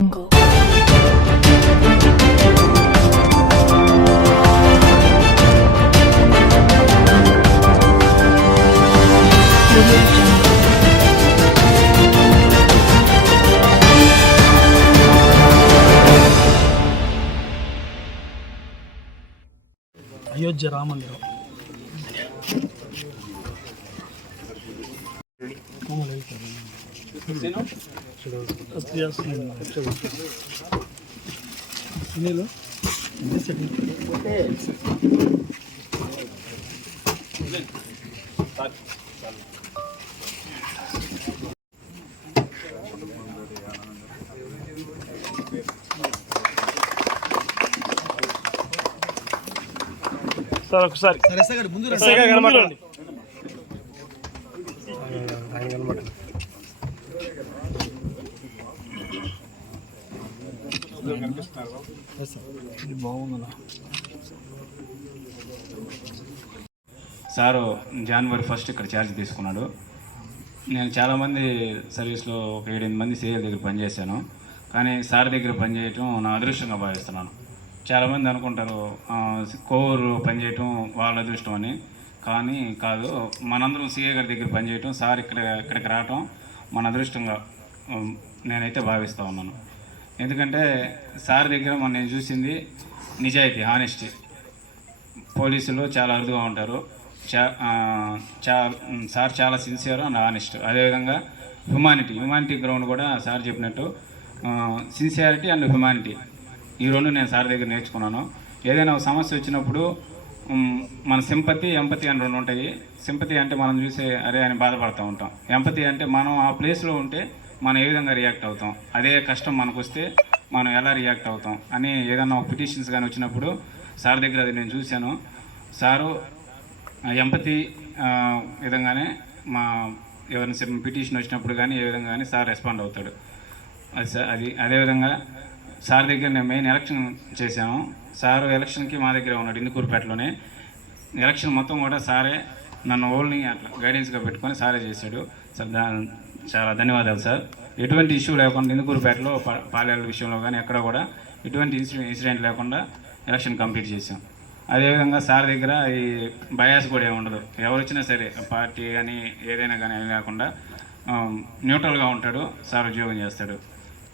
Jungle. Audio Jungle. Ayodhya రామందిరం second. Sir ఒకసారి గారు కనబడండి. Sir. ఇది బాగుందన్న. సారు జనవరి ఫస్ట్ ఇక్కడ ఛార్జ్ తీసుకున్నాడు. నేను చాలామంది సర్వీస్లో ఒక ఏడెనిమిది మంది సీఏల దగ్గర పనిచేశాను కానీ సార్ దగ్గర పనిచేయటం నా అదృష్టంగా భావిస్తున్నాను. చాలామంది అనుకుంటారు కోవూరు పనిచేయటం వాళ్ళ అదృష్టం అని. కానీ కాదు మనందరం సీఏ గారి దగ్గర పనిచేయటం సార్ ఇక్కడ ఇక్కడికి రావటం మన అదృష్టంగా నేనైతే భావిస్తూ ఉన్నాను. ఎందుకంటే సార్ దగ్గర మొన్న నేను చూసింది నిజాయితీ హానెస్టీ పోలీసులు చాలా అరుదుగా ఉంటారు. చా చా సార్ చాలా సిన్సియర్ అండ్ ఆనెస్ట్ అదేవిధంగా హ్యుమానిటీ హ్యుమానిటీ గ్రౌండ్ కూడా సార్ చెప్పినట్టు సిన్సియారిటీ అండ్ హ్యుమానిటీ ఈ రెండు నేను సార్ దగ్గర నేర్చుకున్నాను. ఏదైనా సమస్య వచ్చినప్పుడు మన సింపతి ఎంపతి అని రెండు ఉంటాయి. సింపతి అంటే మనం చూసే అరే అని బాధపడుతూ ఉంటాం. ఎంపతి అంటే మనం ఆ ప్లేస్లో ఉంటే మనం ఏ విధంగా రియాక్ట్ అవుతాం? అదే కష్టం మనకు వస్తే మనం ఎలా రియాక్ట్ అవుతాం? అని ఏదైనా ఒక పిటిషన్స్ కానీ వచ్చినప్పుడు సార్ దగ్గర అది నేను చూశాను. సారు ఎంపతి విధంగానే మా ఎవరైనా పిటిషన్ వచ్చినప్పుడు కానీ ఏ విధంగా కానీ సార్ రెస్పాండ్ అవుతాడు. అది సార్ అది అదేవిధంగా సార్ దగ్గర నేను మెయిన్ ఎలక్షన్ చేశాను. సారు ఎలక్షన్కి మా దగ్గర ఉన్నాడు ఇందుకూరుపేటలోనే. ఎలక్షన్ మొత్తం కూడా సారే నన్ను ఓల్ని అట్లా గైడెన్స్గా పెట్టుకొని సారే చేశాడు. సార్ దా చాలా ధన్యవాదాలు సార్. ఎటువంటి ఇష్యూ లేకుండా ఇందుకూరుపేటలో పాలేళ్ళ విషయంలో కానీ ఎక్కడ కూడా ఎటువంటి ఇన్సిడెంట్ ఇన్సిడెంట్ లేకుండా ఎలక్షన్ కంప్లీట్ చేశాం. అదేవిధంగా సార్ దగ్గర ఈ బయాస్ కూడా ఏమి ఉండదు. ఎవరు వచ్చినా సరే పార్టీ కానీ ఏదైనా కానీ ఏం లేకుండా న్యూట్రల్గా ఉంటాడు సార్ ఉద్యోగం చేస్తాడు.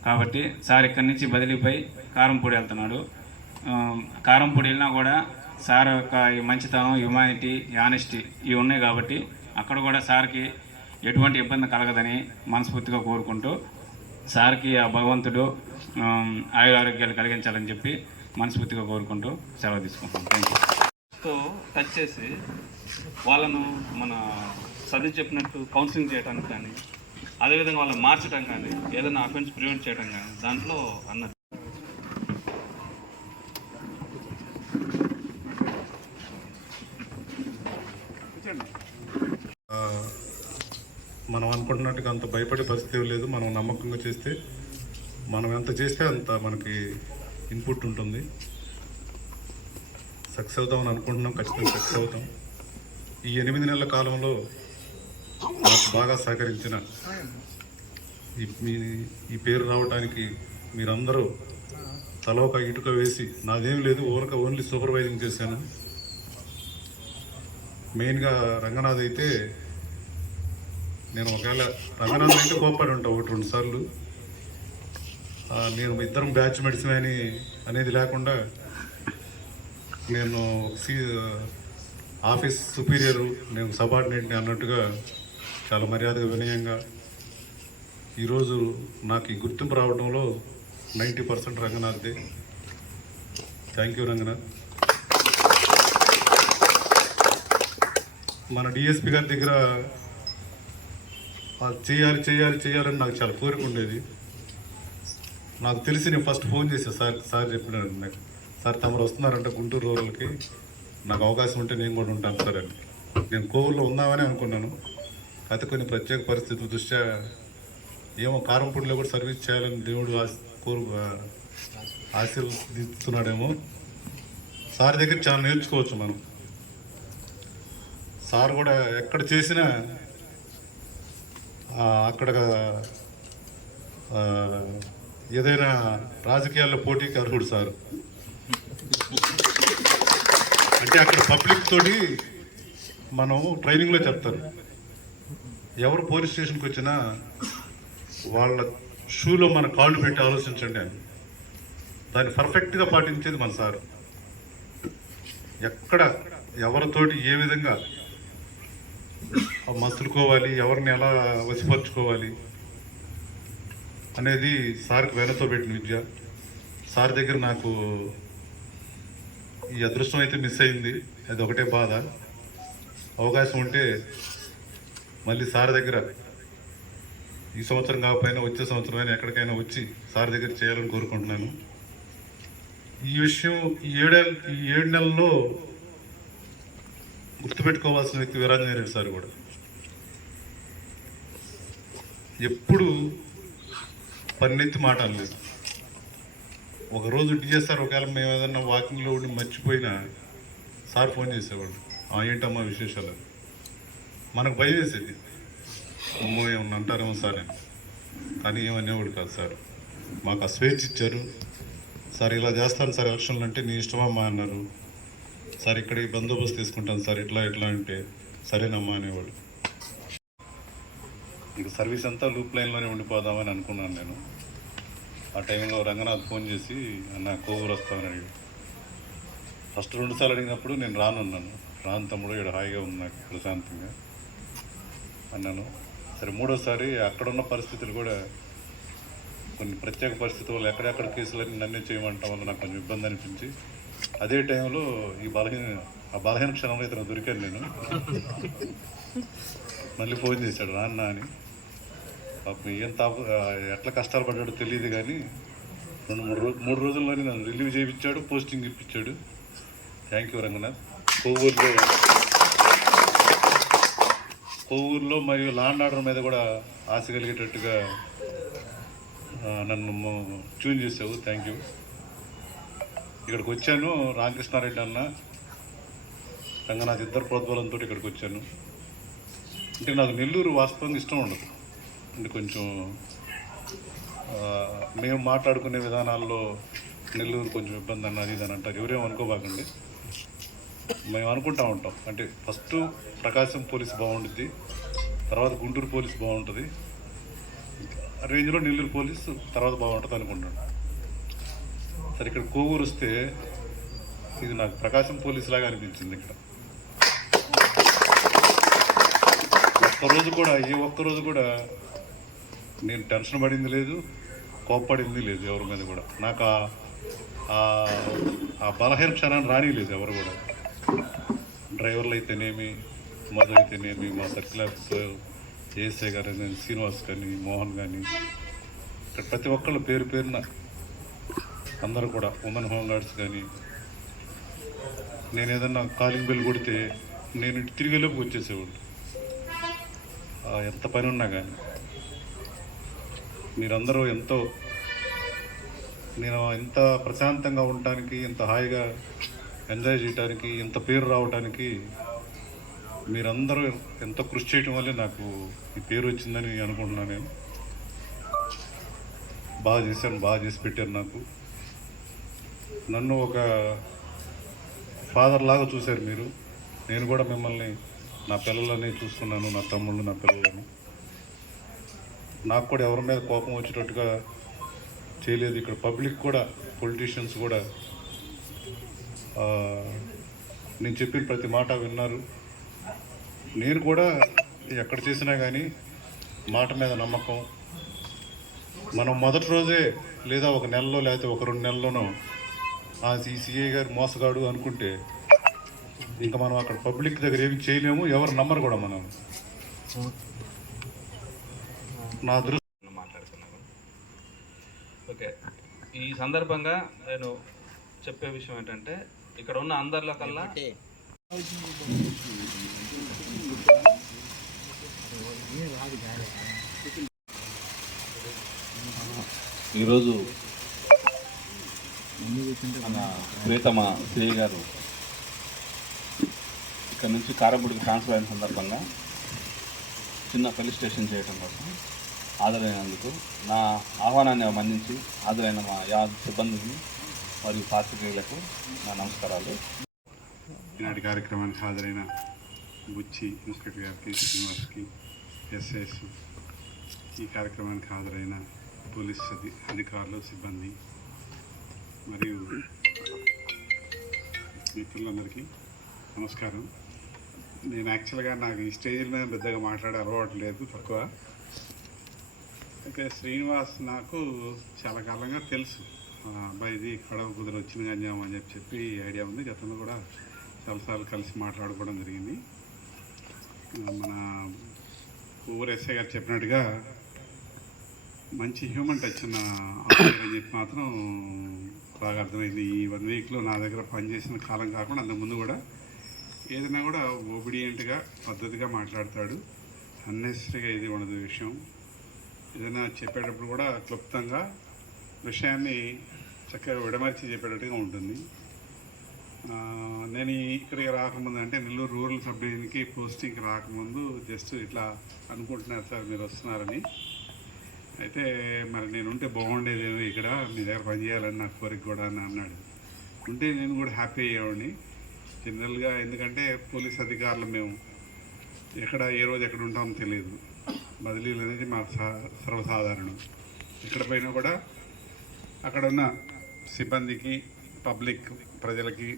కాబట్టి సార్ ఇక్కడి నుంచి బదిలీపై కారంపూడి వెళ్తున్నాడు. కారంపూడి వెళ్ళినా కూడా సార్ యొక్క ఈ మంచితనం హ్యుమానిటీ ఆనెస్టీ ఇవి ఉన్నాయి కాబట్టి అక్కడ కూడా సార్కి ఎటువంటి ఇబ్బంది కలగదని మనస్ఫూర్తిగా కోరుకుంటూ సార్కి ఆ భగవంతుడు ఆయుర ఆరోగ్యాలు కలిగించాలని చెప్పి మనస్ఫూర్తిగా కోరుకుంటూ సెలవు తీసుకుంటాం థ్యాంక్ యూ తో టచ్ చేసి వాళ్ళను మన చదివి చెప్పినట్టు కౌన్సిలింగ్ చేయడానికి కానీ అదేవిధంగా వాళ్ళని మార్చడం కానీ ఏదైనా అఫెన్స్ ప్రివెంట్ చేయడం కానీ దాంట్లో అన్నది మనం అనుకుంటున్నట్టుగా అంత భయపడే పరిస్థితి ఏం లేదు. మనం నమ్మకంగా చేస్తే మనం ఎంత చేస్తే అంత మనకి ఇన్పుట్ ఉంటుంది. సక్సెస్ అవుతామని అనుకుంటున్నాం ఖచ్చితంగా సక్సెస్ అవుతాం. ఈ ఎనిమిది నెలల కాలంలో నాకు బాగా సహకరించిన ఈ మీ ఈ పేరు రావడానికి మీరందరూ తల ఒక ఇటుక వేసి నాదేం లేదు ఓరక ఓన్లీ సూపర్వైజింగ్ చేశాను. మెయిన్గా రంగనాథ్ అయితే నేను ఒకవేళ రంగనాథ్ అయితే కోపాడు ఉంటా ఒకటి రెండు సార్లు. నేను ఇద్దరం బ్యాచ్ మెడిసిన్ అని అనేది లేకుండా నేను సీ ఆఫీస్ సుపీరియరు నేను సబార్డినేట్ని అన్నట్టుగా చాలా మర్యాదగా వినయంగా ఈరోజు నాకు ఈ గుర్తింపు రావడంలో ninety percent రంగనాథ్దే. Thank you Ranganath. మన డిఎస్పి గారి దగ్గర వాళ్ళు చేయాలి చేయాలి చేయాలని నాకు చాలా కోరిక ఉండేది. నాకు తెలిసి నేను ఫస్ట్ ఫోన్ చేసా సార్ సార్ చెప్పినాడు నాకు. సార్ తమరు వస్తున్నారంటే గుంటూరు రూరల్కి. నాకు అవకాశం ఉంటే నేను కూడా ఉంటాను సార్ అని. నేను కోవూరులో ఉందామని అనుకున్నాను. అయితే కొన్ని ప్రత్యేక పరిస్థితుల దృష్ట్యా ఏమో కారంపూడిలో కూడా సర్వీస్ చేయాలని దేవుడు కోరు ఆశీర్వదిస్తున్నాడేమో. సార్ దగ్గర చాలా నేర్చుకోవచ్చు మనం. సార్ కూడా ఎక్కడ చేసినా అక్కడ ఏదైనా రాజకీయాల్లో పోటీకి అర్హుడు సార్. అంటే అక్కడ పబ్లిక్ తోటి మనం ట్రైనింగ్లో చెప్తారు. ఎవరు పోలీస్ స్టేషన్కి వచ్చినా వాళ్ళ షూలో మన కాళ్ళు పెట్టి ఆలోచించండి అని. దాన్ని పర్ఫెక్ట్గా పాటించేది మన సార్. ఎక్కడ ఎవరితోటి ఏ విధంగా మసులుకోవాలి ఎవరిని ఎలా వసిపరుచుకోవాలి అనేది సార్కి వెనతో పెట్టిన విద్య. సార్ దగ్గర నాకు ఈ అదృష్టం అయితే మిస్ అయింది. అది ఒకటే బాధ. అవకాశం ఉంటే మళ్ళీ సార్ దగ్గర ఈ సంవత్సరం కాకపోయినా వచ్చే సంవత్సరం అయినా ఎక్కడికైనా వచ్చి సార్ దగ్గర చేయాలని కోరుకుంటున్నాను. ఈ విషయం ఈ ఏడే ఈ ఏడు నెలల్లో గుర్తుపెట్టుకోవాల్సిన వ్యక్తి వీరాంజనేయ సార్ కూడా. ఎప్పుడు పన్నెత్తి మాట అనలేదు ఒకరోజు డిఎస్ఆర్ ఒకవేళ మేము ఏదన్నా వాకింగ్లో ఉండి మర్చిపోయినా సార్ ఫోన్ చేసేవాడు "ఆ, ఏంటమ్మా విశేషాలు? మనకు భయం వేసేది. అమ్మో ఏమన్నా అంటారేమో సార్ అని. కానీ ఏమనేవాడు కాదు సార్. మాకు ఆ స్వేచ్ఛ ఇచ్చారు. సార్ ఇలా చేస్తాను సార్ ఎలక్షన్లు అంటే నీ ఇష్టమమ్మా అన్నారు. సార్ ఇక్కడ ఈ బందోబస్తు తీసుకుంటాను సార్ ఇట్లా ఇట్లా అంటే సరేనమ్మా అనేవాడు. ఇక సర్వీస్ అంతా లూప్ లైన్లోనే ఉండిపోదామని అనుకున్నాను నేను. ఆ టైంలో రంగనాథ్ ఫోన్ చేసి అన్న కోవూరు వస్తామని అడిగాడు. ఫస్ట్ రెండుసార్లు అడిగినప్పుడు నేను రానున్నాను రాను తమ్ముడు ఇక్కడ హాయిగా ఉంది నాకు ప్రశాంతంగా. అన్నాను. సరే మూడోసారి అక్కడున్న పరిస్థితులు కూడా కొన్ని ప్రత్యేక పరిస్థితుల వల్ల ఎక్కడెక్కడ కేసులన్నీ నన్నే చేయమంటాం వల్ల నాకు కొంచెం ఇబ్బంది అనిపించి అదే టైంలో ఈ బలహీన ఆ బలహీన క్షణంలో ఇతను దొరికాను నేను. మళ్ళీ ఫోన్ చేశాడు నాన్న అని. పాపం ఏం తాప ఎట్లా కష్టాలు పడ్డాడో తెలియదు కానీ రెండు మూడు రోజు మూడు రోజుల్లోనే నన్ను రిలీవ్ చేయించాడు పోస్టింగ్ ఇప్పించాడు. Thank you Ranganath. కొవ్వూరులో కొవ్వూరులో మరియు లాండ్ ఆర్డర్ మీద కూడా ఆశ కలిగేటట్టుగా నన్ను మ- ట్యూన్ చేసావు. Thank you. ఇక్కడికి వచ్చాను. రామకృష్ణారెడ్డి అన్న రంగనాథ్ ఇద్దరు ప్రోద్బలంతో ఇక్కడికి వచ్చాను. అంటే నాకు నెల్లూరు వాస్తవంగా ఇష్టం ఉండదు. అంటే కొంచెం మేము మాట్లాడుకునే విధానాల్లో నెల్లూరు కొంచెం ఇబ్బంది అన్నది ఇది అని అంటారు. ఎవరేం అనుకోబాకండి. మేము అనుకుంటా ఉంటాం. అంటే ఫస్ట్ ప్రకాశం పోలీస్ బాగుంటుంది తర్వాత గుంటూరు పోలీస్ బాగుంటుంది. రేంజ్లో నెల్లూరు పోలీస్ తర్వాత బాగుంటుంది అనుకుంటాను సరే ఇక్కడ కోవూరు వస్తే ఇది నాకు ప్రకాశం పోలీస్ లాగా అనిపించింది ఇక్కడ. ఒక్కరోజు కూడా ఏ ఒక్కరోజు కూడా నేను టెన్షన్ పడింది లేదు కోప్పడింది లేదు ఎవరి మీద కూడా. నాకు ఆ- బలహీన క్షణాన్ని రానిలేదు ఎవరు కూడా. డ్రైవర్లు అయితేనేమి మధు అయితేనేమి మా సర్కిల్ ఆఫీసర్ ఏఎస్ఐ గారు శ్రీనివాస్ కానీ మోహన్ కానీ ఇక్కడ ప్రతి ఒక్కళ్ళు పేరు పేరున అందరూ కూడా ఉమెన్ హోంగార్డ్స్ కానీ నేను ఏదన్నా కాలింగ్ బెల్ కొడితే నేను ఇటు తిరిగేలోపు వచ్చేసేవాడు ఎంత పని ఉన్నా కానీ. మీరందరూ ఎంతో నేను ఇంత ప్రశాంతంగా ఉండటానికి ఇంత హాయిగా ఎంజాయ్ చేయడానికి ఇంత పేరు రావడానికి మీరందరూ ఎంతో కృషి చేయటం వల్లే నాకు ఈ పేరు వచ్చిందని అనుకుంటున్నాను నేను. బాగా చేశాను బాగా చేసి పెట్టారు నాకు. నన్ను ఒక ఫాదర్ లాగా చూశారు మీరు. నేను కూడా మిమ్మల్ని నా పిల్లలని చూస్తున్నాను నా తమ్ముళ్ళు నా పిల్లలను. నాకు కూడా ఎవరి మీద కోపం వచ్చేటట్టుగా చేయలేదు. ఇక్కడ పబ్లిక్ కూడా పొలిటీషియన్స్ కూడా నేను చెప్పిన ప్రతి మాట విన్నారు. నేను కూడా ఎక్కడ చేసినా కానీ మాట మీద నమ్మకం. మనం మొదటి రోజే లేదా ఒక నెలలో లేకపోతే ఒక రెండు నెలల్లోనో ఆ సిసిఐ గారు మోసగాడు అనుకుంటే ఇంకా మనం అక్కడ పబ్లిక్ దగ్గర ఏమి చేయలేము ఎవరు నమ్మరు కూడా మనం. నా దృష్టి మాట్లాడుతున్నాను. ఓకే. ఈ సందర్భంగా నేను చెప్పే విషయం ఏంటంటే ఇక్కడ ఉన్న అందరిలో కల్లా ఈరోజు మన ప్రియతమ శ్రీ గారు ఇక్కడ నుంచి కారపూడికి ట్రాన్స్ఫర్ అయిన సందర్భంగా చిన్న పోలీస్ స్టేషన్ చేయడం కోసం హాజరైనందుకు నా ఆహ్వానాన్ని మన్నించి హాజరైన మా యా సిబ్బందికి మరియు పాత్రికేయులకు నా నమస్కారాలు. ఈనాటి కార్యక్రమానికి హాజరైన బుచ్చి ఇన్స్పెక్టర్ గారికి శ్రీనివాస్కి ఎస్ఎస్ ఈ కార్యక్రమానికి హాజరైన పోలీస్ అధి అధికారులు సిబ్బంది మరియు మిత్రులందరికీ నమస్కారం. నేను యాక్చువల్గా నాకు ఈ స్టేజ్ మీద పెద్దగా మాట్లాడే అలవాటు లేదు తక్కువ. అయితే శ్రీనివాస్ నాకు చాలా కాలంగా తెలుసు. ఆ కడవ కుదిరి వచ్చిన గంజాము అని చెప్పి చెప్పి ఐడియా ఉంది. గతంలో కూడా చాలాసార్లు కలిసి మాట్లాడుకోవడం జరిగింది. మన ఊరు ఎస్ఐ గారు చెప్పినట్టుగా మంచి హ్యూమన్ టచ్ ఉన్న అని చెప్పి మాత్రం బాగా అర్థమైంది. ఈ వన్ వీక్లో నా దగ్గర పనిచేసిన కాలం కాకుండా అంతకుముందు కూడా ఏదైనా కూడా ఒబిడియంట్గా పద్ధతిగా మాట్లాడతాడు. అన్నెసరీగా ఇది ఉండదు విషయం. ఏదైనా చెప్పేటప్పుడు కూడా క్లుప్తంగా విషయాన్ని చక్కగా విడమర్చి చెప్పేటట్టుగా ఉంటుంది. నేను ఇక్కడికి రాకముందు అంటే నెల్లూరు రూరల్ సబ్ డివిజన్కి పోస్టింగ్కి రాకముందు జస్ట్ ఇట్లా అనుకుంటున్నారు సార్ మీరు వస్తున్నారని. అయితే మరి నేను ఉంటే బాగుండేదేమో ఇక్కడ మీ దగ్గర పనిచేయాలని నా కోరిక కూడా అని అన్నాడు. ఉంటే నేను కూడా హ్యాపీ అయ్యేవాడిని. జనరల్గా ఎందుకంటే పోలీస్ అధికారులు మేము ఎక్కడ ఏ రోజు ఎక్కడ ఉంటామో తెలియదు. బదిలీలు అనేది మాకు సర్వసాధారణం. ఎక్కడ పోయినా కూడా అక్కడ ఉన్న సిబ్బందికి పబ్లిక్ ప్రజలకి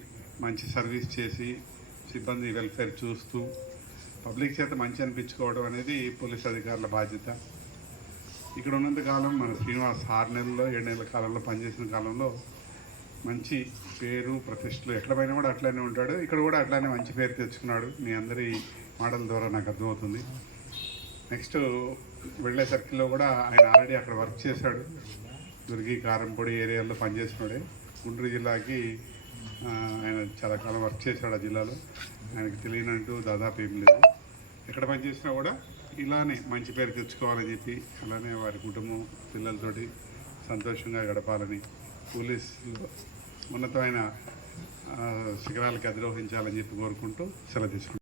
మంచి సర్వీస్ చేసి సిబ్బంది వెల్ఫేర్ చూస్తూ పబ్లిక్ చేత మంచి అనిపించుకోవడం అనేది పోలీస్ అధికారుల బాధ్యత. ఇక్కడ ఉన్నంత కాలం మన శ్రీనివాస్ ఆరు నెలల్లో ఏడు నెలల కాలంలో పనిచేసిన కాలంలో మంచి పేరు ప్రతిష్టలు ఎక్కడ పైన కూడా అట్లానే ఉంటాడు. ఇక్కడ కూడా అట్లానే మంచి పేరు తెచ్చుకున్నాడు. మీ అందరి మాటల ద్వారా నాకు అర్థమవుతుంది. నెక్స్ట్ వెళ్ళే సర్కిల్లో కూడా ఆయన ఆల్రెడీ అక్కడ వర్క్ చేశాడు. దుర్గి కారంపొడి ఏరియాలో పనిచేసినాడే గుంటూరు జిల్లాకి ఆయన చాలా కాలం వర్క్ చేశాడు ఆ జిల్లాలో. ఆయనకి తెలియనంటూ దాదాపు ఏం లేదు. ఎక్కడ పనిచేసినా కూడా ఇలానే మంచి పేరు తెచ్చుకోవాలని చెప్పి అలానే వారి కుటుంబం పిల్లలతోటి సంతోషంగా గడపాలని పోలీసులు ఉన్నతమైన శిఖరాలకు శిఖరాలకి అధిరోహించాలని చెప్పి కోరుకుంటూ సెలవు తీసుకుంటాం